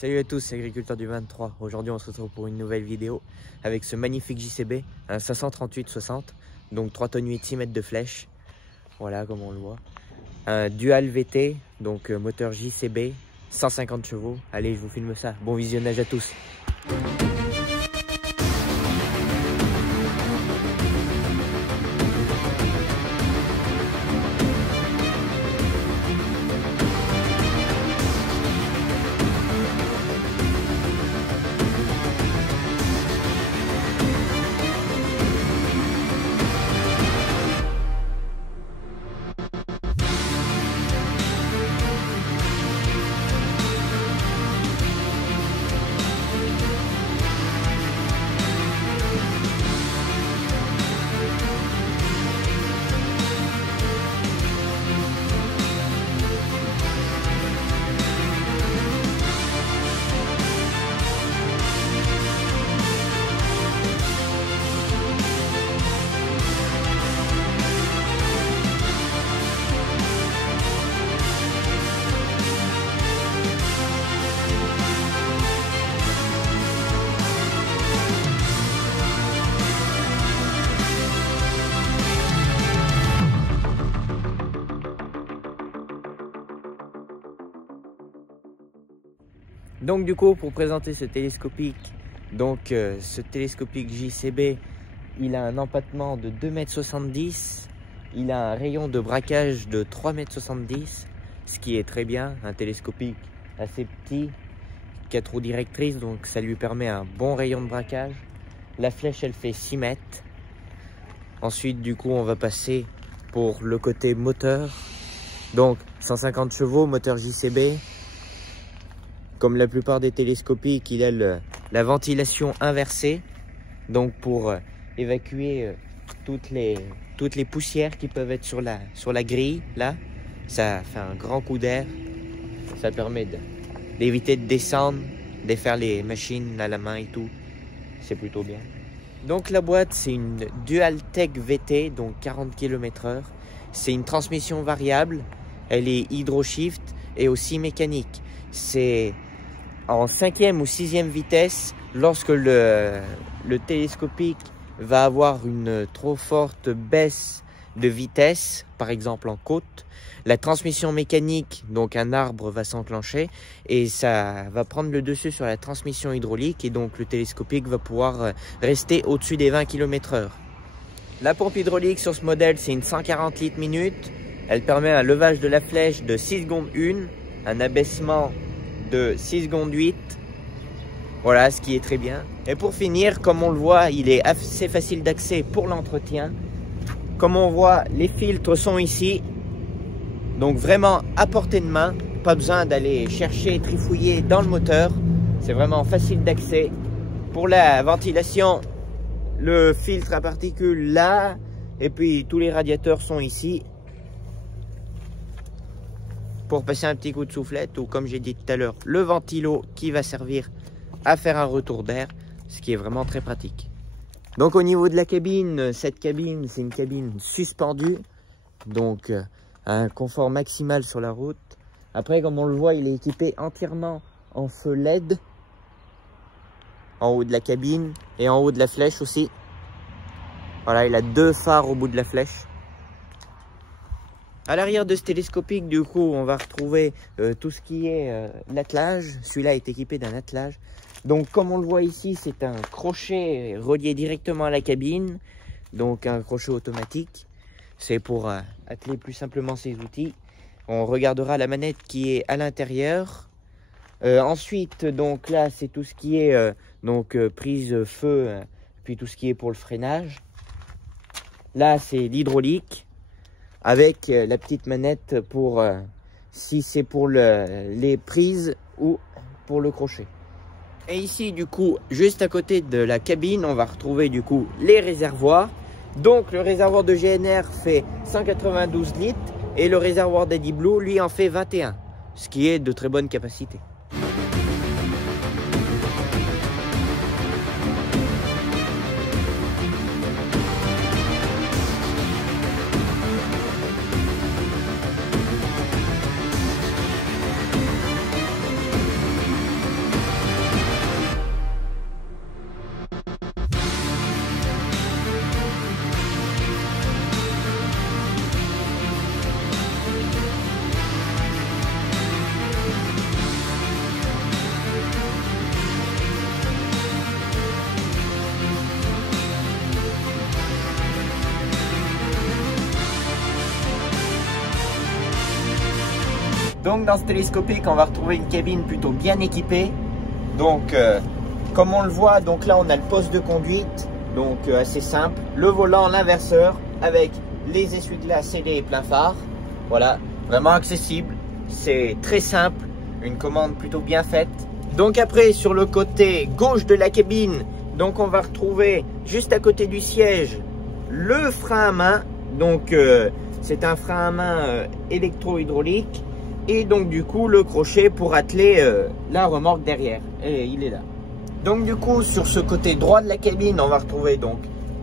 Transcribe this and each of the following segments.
Salut à tous, c'est Agriculteur du 23. Aujourd'hui on se retrouve pour une nouvelle vidéo avec ce magnifique JCB, un 538-60, donc 3 tonnes 8, 6 mètres de flèche. Voilà comme on le voit. Un dual VT, donc moteur JCB, 150 chevaux. Allez, je vous filme ça. Bon visionnage à tous. Donc du coup, pour présenter ce télescopique, ce télescopique JCB, il a un empattement de 2,70 m, il a un rayon de braquage de 3,70 m, ce qui est très bien, un télescopique assez petit, 4 roues directrices, donc ça lui permet un bon rayon de braquage. La flèche, elle fait 6 mètres. Ensuite, du coup, on va passer pour le côté moteur. Donc 150 chevaux, moteur JCB. Comme la plupart des télescopiques, il a la ventilation inversée, donc pour évacuer toutes les poussières qui peuvent être sur la grille. Là, ça fait un grand coup d'air, ça permet d'éviter de descendre, de faire les machines à la main et tout, c'est plutôt bien. Donc la boîte, c'est une Dualtech VT, donc 40 km/h. C'est une transmission variable, elle est hydro-shift et aussi mécanique. C'est en 5e ou 6e vitesse, lorsque le télescopique va avoir une trop forte baisse de vitesse, par exemple en côte, la transmission mécanique, donc un arbre va s'enclencher et ça va prendre le dessus sur la transmission hydraulique et donc le télescopique va pouvoir rester au-dessus des 20 km/h. La pompe hydraulique sur ce modèle, c'est une 140 litres minute. Elle permet un levage de la flèche de 6 secondes 1, un abaissement de 6 secondes 8. Voilà, ce qui est très bien. Et pour finir, comme on le voit, il est assez facile d'accès pour l'entretien. Comme on voit, les filtres sont ici. Donc vraiment à portée de main. Pas besoin d'aller chercher, trifouiller dans le moteur. C'est vraiment facile d'accès. Pour la ventilation, le filtre à particules là. Et puis tous les radiateurs sont ici. Pour passer un petit coup de soufflette ou comme j'ai dit tout à l'heure, le ventilo qui va servir à faire un retour d'air, ce qui est vraiment très pratique. Donc au niveau de la cabine, cette cabine, c'est une cabine suspendue, donc un confort maximal sur la route. Après, comme on le voit, il est équipé entièrement en feu LED, en haut de la cabine et en haut de la flèche aussi. Voilà, il a 2 phares au bout de la flèche. À l'arrière de ce télescopique, du coup, on va retrouver tout ce qui est l'attelage. Celui-là est équipé d'un attelage. Donc, comme on le voit ici, c'est un crochet relié directement à la cabine. Donc, un crochet automatique. C'est pour atteler plus simplement ses outils. On regardera la manette qui est à l'intérieur. Ensuite, donc là, c'est tout ce qui est prise feu, puis tout ce qui est pour le freinage. Là, c'est l'hydraulique, avec la petite manette pour si c'est pour les prises ou pour le crochet. Et ici, du coup, juste à côté de la cabine, on va retrouver du coup les réservoirs. Donc le réservoir de GNR fait 192 litres et le réservoir d'Eddie Blue, lui, en fait 21, ce qui est de très bonne capacité. Donc dans ce télescopique, on va retrouver une cabine plutôt bien équipée. Donc comme on le voit, donc là on a le poste de conduite, donc assez simple. Le volant, l'inverseur avec les essuie-glaces et les pleins phares. Voilà, vraiment accessible. C'est très simple, une commande plutôt bien faite. Donc après, sur le côté gauche de la cabine, donc on va retrouver juste à côté du siège le frein à main. Donc c'est un frein à main électro-hydraulique. Et donc du coup le crochet pour atteler la remorque derrière. Et il est là. Donc du coup sur ce côté droit de la cabine, on va retrouver donc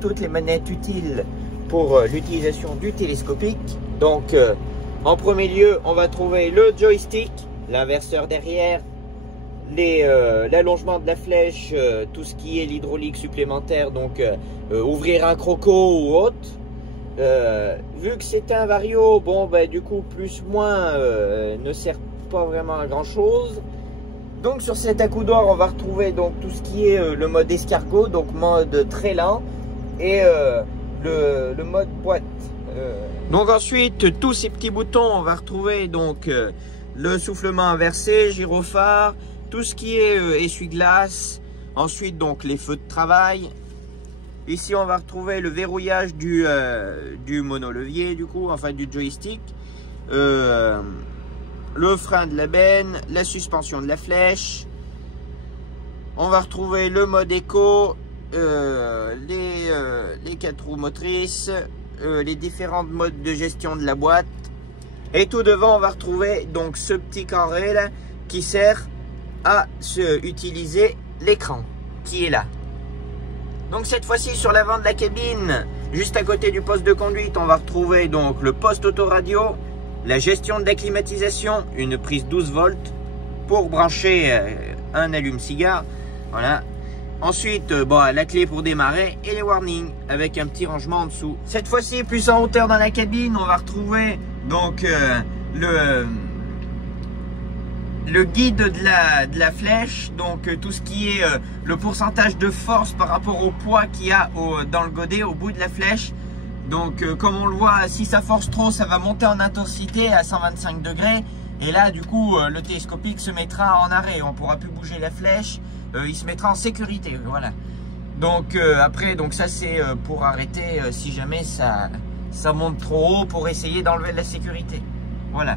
toutes les manettes utiles pour l'utilisation du télescopique. Donc en premier lieu, on va trouver le joystick, l'inverseur derrière, l'allongement de la flèche, tout ce qui est l'hydraulique supplémentaire, donc ouvrir un croco ou autre. Vu que c'est un vario, bon bah du coup plus moins ne sert pas vraiment à grand chose. Donc sur cet accoudoir on va retrouver donc tout ce qui est le mode escargot, donc mode très lent, et le mode boîte. Donc ensuite tous ces petits boutons on va retrouver donc le soufflement inversé, gyrophare, tout ce qui est essuie-glace, ensuite donc les feux de travail. Ici, on va retrouver le verrouillage du monolevier, du coup, enfin du joystick, le frein de la benne, la suspension de la flèche. On va retrouver le mode éco, les 4 roues motrices, les différents modes de gestion de la boîte. Et tout devant, on va retrouver donc ce petit carré là qui sert à utiliser l'écran qui est là. Donc cette fois-ci sur l'avant de la cabine, juste à côté du poste de conduite, on va retrouver donc le poste autoradio, la gestion de la climatisation, une prise 12 volts pour brancher un allume-cigare. Voilà. Ensuite, la clé pour démarrer et les warnings avec un petit rangement en dessous. Cette fois-ci, plus en hauteur dans la cabine, on va retrouver donc le guide de la flèche, donc tout ce qui est le pourcentage de force par rapport au poids qu'il y a dans le godet au bout de la flèche. Donc comme on le voit, si ça force trop, ça va monter en intensité à 125 degrés. Et là du coup le télescopique se mettra en arrêt, on ne pourra plus bouger la flèche, il se mettra en sécurité. Voilà. Donc après, donc ça c'est pour arrêter si jamais ça monte trop haut, pour essayer d'enlever la sécurité. Voilà.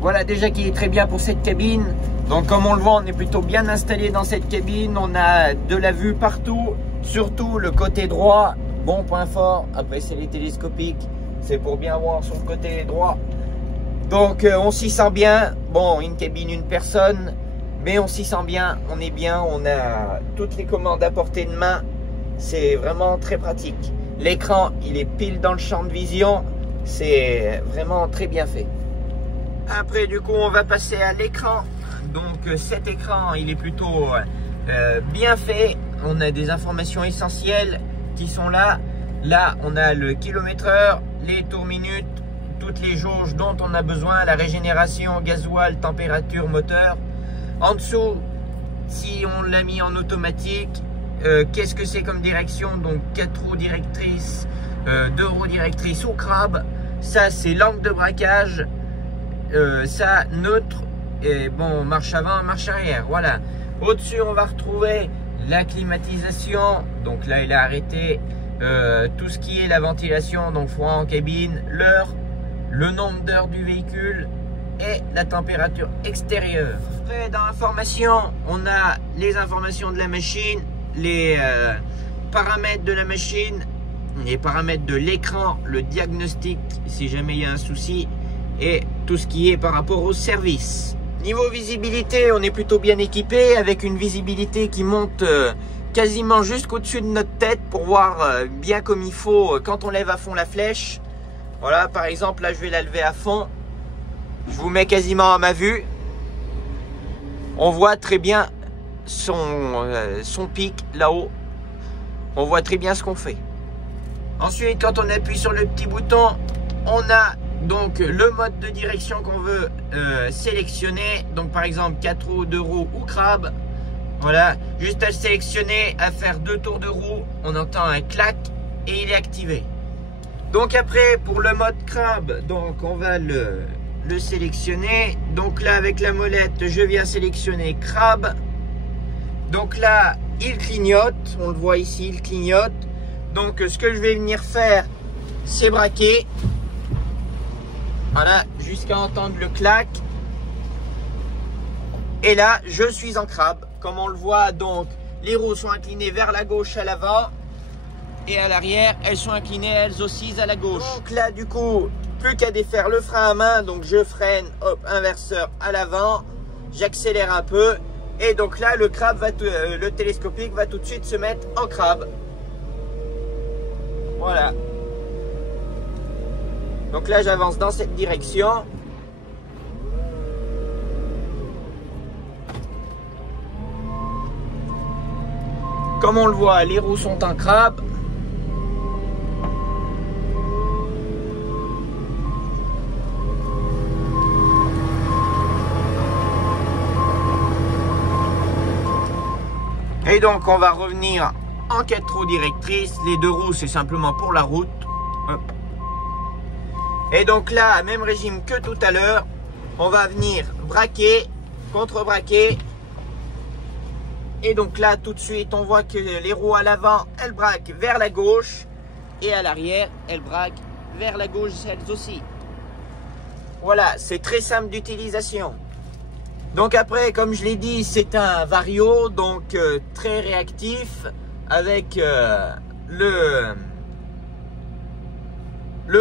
Voilà déjà qui est très bien pour cette cabine. Donc comme on le voit, on est plutôt bien installé dans cette cabine. On a de la vue partout, surtout le côté droit. Bon point fort, après c'est les télescopiques, c'est pour bien voir sur le côté droit. Donc on s'y sent bien. Bon, une cabine, une personne, mais on s'y sent bien, on est bien. On a toutes les commandes à portée de main. C'est vraiment très pratique. L'écran, il est pile dans le champ de vision. C'est vraiment très bien fait. Après du coup on va passer à l'écran. Donc cet écran il est plutôt bien fait. On a des informations essentielles qui sont là. Là on a le kilomètre-heure, les tours minutes, toutes les jauges dont on a besoin, la régénération, gasoil, température, moteur. En dessous, si on l'a mis en automatique, qu'est-ce que c'est comme direction? Donc 4 roues directrices, 2 roues directrices ou crabe. Ça c'est l'angle de braquage. Ça neutre, et bon, marche avant, marche arrière. Voilà. Au-dessus on va retrouver la climatisation, donc là il est arrêté, tout ce qui est la ventilation, donc froid en cabine, l'heure, le nombre d'heures du véhicule et la température extérieure. Après dans l'information, on a les informations de la machine, les paramètres de la machine, les paramètres de l'écran, le diagnostic si jamais il y a un souci, et tout ce qui est par rapport au service. Niveau visibilité, on est plutôt bien équipé avec une visibilité qui monte quasiment jusqu'au-dessus de notre tête pour voir bien comme il faut quand on lève à fond la flèche. Voilà, par exemple, là je vais la lever à fond. Je vous mets quasiment à ma vue. On voit très bien son pic là-haut. On voit très bien ce qu'on fait. Ensuite, quand on appuie sur le petit bouton, on a donc le mode de direction qu'on veut sélectionner. Donc par exemple 4 roues, 2 roues ou crabe. Voilà, juste à le sélectionner, à faire 2 tours de roue, on entend un clac et il est activé. Donc après pour le mode crabe, donc on va le sélectionner. Donc là, avec la molette, je viens sélectionner crabe. Donc là, il clignote. On le voit ici, il clignote. Donc ce que je vais venir faire, c'est braquer. Voilà, jusqu'à entendre le clac. Et là, je suis en crabe. Comme on le voit, donc, les roues sont inclinées vers la gauche à l'avant. Et à l'arrière, elles sont inclinées elles aussi à la gauche. Donc là, du coup, plus qu'à défaire le frein à main. Donc je freine, hop, inverseur à l'avant. J'accélère un peu. Et donc là, le crabe le télescopique va tout de suite se mettre en crabe. Voilà. Donc là, j'avance dans cette direction. Comme on le voit, les roues sont en crabe. Et donc, on va revenir en 4 roues directrices. Les 2 roues, c'est simplement pour la route. Hop. Et donc là, même régime que tout à l'heure, on va venir braquer, contre-braquer. Et donc là, tout de suite, on voit que les roues à l'avant, elles braquent vers la gauche. Et à l'arrière, elles braquent vers la gauche, elles aussi. Voilà, c'est très simple d'utilisation. Donc après, comme je l'ai dit, c'est un Vario, donc très réactif, avec le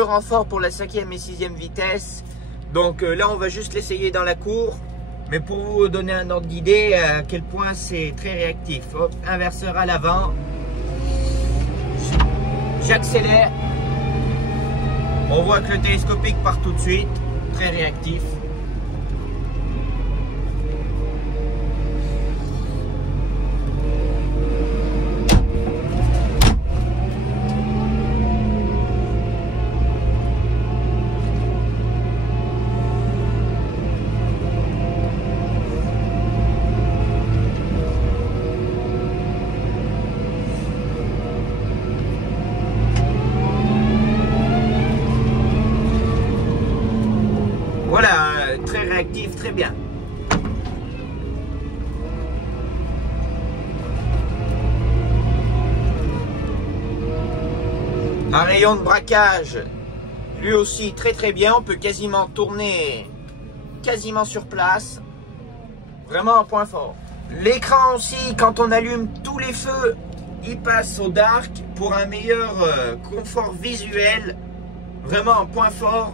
renfort pour la 5e et 6e vitesse. Donc là, on va juste l'essayer dans la cour. Mais pour vous donner un ordre d'idée à quel point c'est très réactif. Hop, inverseur à l'avant. J'accélère. On voit que le télescopique part tout de suite. Très réactif. Voilà, très réactif, très bien. Un rayon de braquage, lui aussi très bien. On peut quasiment tourner quasiment sur place. Vraiment un point fort. L'écran aussi, quand on allume tous les feux, il passe au dark pour un meilleur confort visuel. Vraiment un point fort.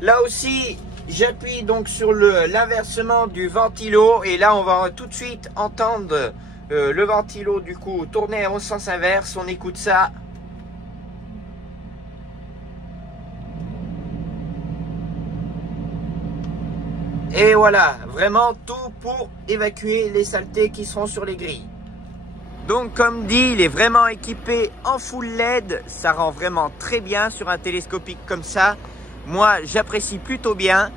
Là aussi, j'appuie donc sur l'inversement du ventilo et là on va tout de suite entendre le ventilo du coup tourner au sens inverse. On écoute ça. Et voilà, vraiment tout pour évacuer les saletés qui seront sur les grilles. Donc comme dit, il est vraiment équipé en full LED. Ça rend vraiment très bien sur un télescopique comme ça. Moi, j'apprécie plutôt bien.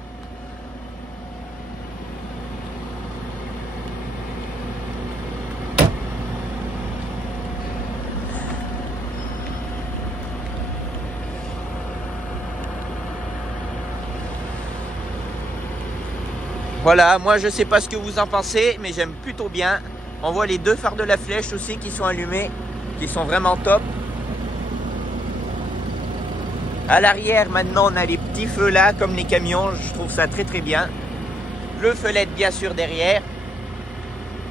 Voilà, moi je sais pas ce que vous en pensez, mais j'aime plutôt bien. On voit les 2 phares de la flèche aussi qui sont allumés, qui sont vraiment top. À l'arrière, maintenant, on a les petits feux là, comme les camions. Je trouve ça très bien. Le feu LED, bien sûr, derrière.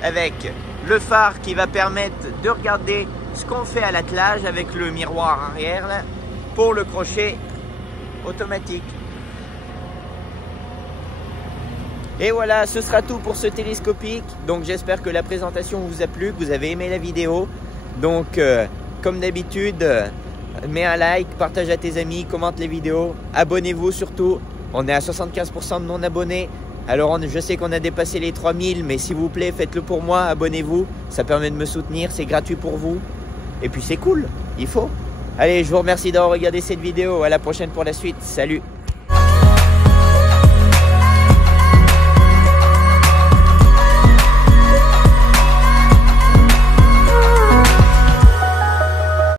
Avec le phare qui va permettre de regarder ce qu'on fait à l'attelage avec le miroir arrière là, pour le crochet automatique. Et voilà, ce sera tout pour ce télescopique. Donc, j'espère que la présentation vous a plu, que vous avez aimé la vidéo. Donc, comme d'habitude... mets un like, partage à tes amis, commente les vidéos, abonnez-vous surtout. On est à 75% de non-abonnés. Alors je sais qu'on a dépassé les 3000, mais s'il vous plaît, faites-le pour moi, abonnez-vous. Ça permet de me soutenir, c'est gratuit pour vous. Et puis c'est cool, il faut. Allez, je vous remercie d'avoir regardé cette vidéo. À la prochaine pour la suite. Salut!